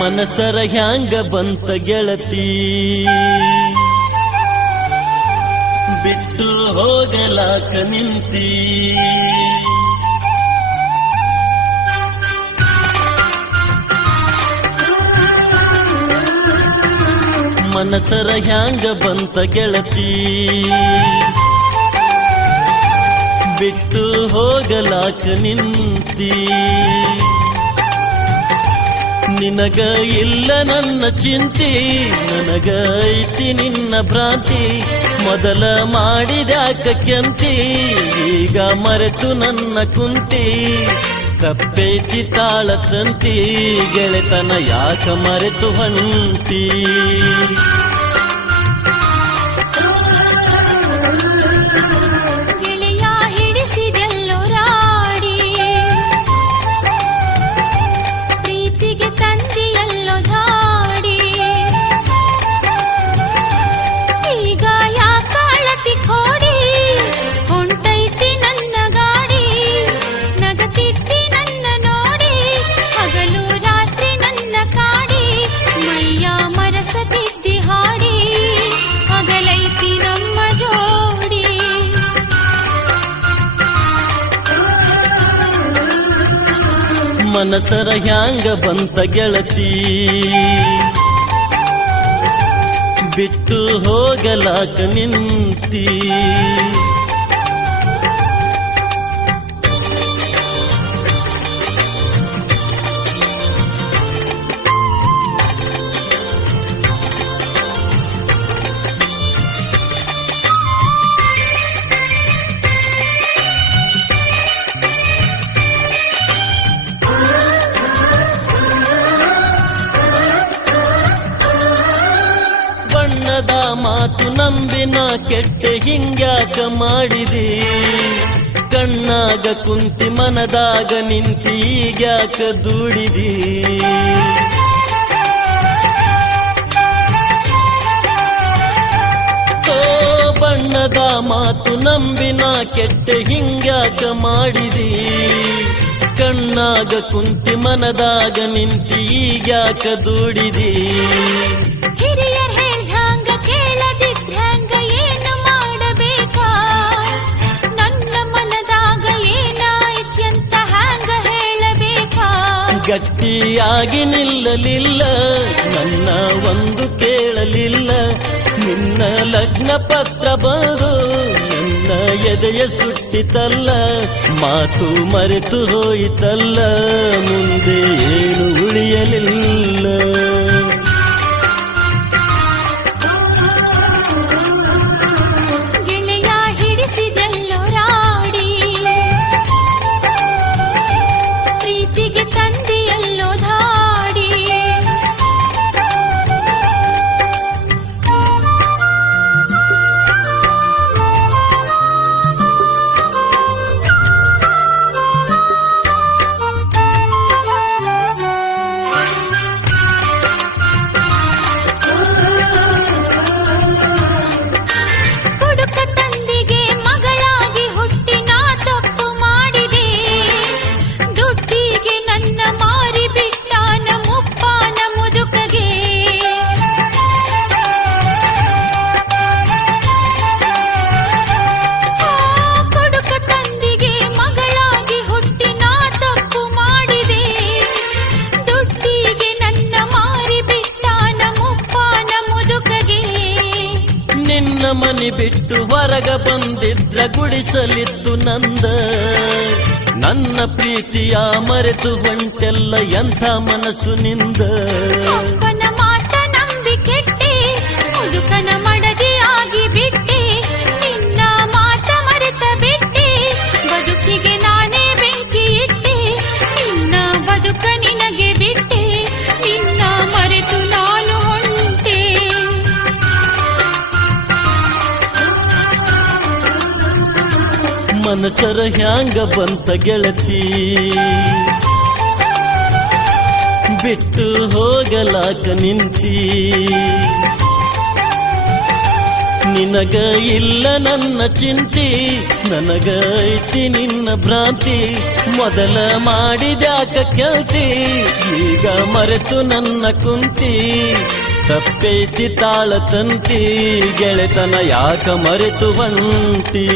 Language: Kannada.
ಮನಸರ ಹ್ಯಾಂಗ ಬಂತ ಗೆಳತಿ ಬಿಟ್ಟು ಹೋಗಲಾಕ ನಿಂತಿ ಮನಸರ ಹ್ಯಾಂಗ ಬಂತ ಗೆಳತಿ ಬಿಟ್ಟು ಹೋಗಲಾಕ ನಿಂತಿ ನಿನಗ ಇಲ್ಲ ನನ್ನ ಚಿಂತಿ ನನಗ ಐತಿ ನಿನ್ನ ಭ್ರಾಂತಿ ಮೊದಲ ಮಾಡಿದ್ಯಾಕ ಕೆಂತಿ ಈಗ ಮರೆತು ನನ್ನ ಕುಂತಿ ತಪ್ಪೈತಿ ತಾಳ ತಂತಿ ಗೆಳೆತನ ಯಾಕ ಮರೆತು ಹೊಂಟಿ ಮನಸರ ಹ್ಯಾಂಗ ಬಂತ ಗೆಳತಿ ಬಿಟ್ಟು ಹೋಗಲಾಕ ನಿಂತಿ ಮಾತು ನಂಬಿನ ಕೆಟ್ಟ ಹಿಂಗ್ಯಾಕ ಮಾಡಿದಿ ಕಣ್ಣಾಗ ಕುಂತಿ ಮನದಾಗ ನಿಂತಿ ಈಗ್ಯಾಕ ದುಡಿದಿ ಬಣ್ಣದ ಮಾತು ನಂಬಿನ ಕೆಟ್ಟ ಹಿಂಗ್ಯಾಕ ಮಾಡಿದಿ ಕಣ್ಣಾಗ ಕುಂತಿ ಮನದಾಗ ನಿಂತಿ ಈಗ್ಯಾಕ ದುಡಿದಿ ಗಟ್ಟಿಯಾಗಿ ನಿಲ್ಲಲಿಲ್ಲ ನನ್ನ ಒಂದು ಕೇಳಲಿಲ್ಲ ನಿನ್ನ ಲಗ್ನ ಪತ್ರ ಬಂದು ನನ್ನ ಎದೆಯ ಸುಟ್ಟಿತಲ್ಲ ಮಾತು ಮರೆತು ಹೋಯಿತಲ್ಲ ಮುಂದೆ ಏನು ಉಳಿಯಲಿಲ್ಲ ಮನಿ ಬಿಟ್ಟು ಹೊರಗ ಬಂದಿದ್ರ ಗುಡಿಸಲಿತ್ತು ನಂದ ನನ್ನ ಪ್ರೀತಿಯ ಮರೆತು ಹೊಂಟೆಲ್ಲ ಎಂಥ ಮನಸ್ಸು ನಿಂದ ಮಾತ ನಂಬಿ ಕೆಟ್ಟೆ ಮುದುಕನ ಮಡದಿ ಆಗಿ ಬಿಟ್ಟೆ ನಿನ್ನ ಮಾತ ಮರೆತ ಬಿಟ್ಟೆ ಬದುಕಿಗೆ ನಾನೇ ಬೆಂಕಿ ಇಟ್ಟೆ ನಿನ್ನ ಬದುಕ ನಿನಗೆ ಬಿಟ್ಟೆ ನಿನ್ನ ಮರೆತು ನಾನು ಹೊಂಟೆ ಮನಸರ ಹ್ಯಾಂಗ ಬಂತ ಗೆಳತಿ ಬಿಟ್ಟು ಹೋಗಲಾಕ ನಿಂತಿ ನಿನಗ ಇಲ್ಲ ನನ್ನ ಚಿಂತಿ ನನಗ ಐತಿ ನಿನ್ನ ಭ್ರಾಂತಿ ಮೊದಲ ಮಾಡಿದ್ಯಾಕ ಕೇಳ್ತಿ ಈಗ ಮರೆತು ನನ್ನ ಕುಂತಿ ತಪ್ಪೈತಿ ತಾಳ ತಂತಿ ಗೆಳೆತನ ಯಾಕ ಮರೆತು ಹೊಂಟಿ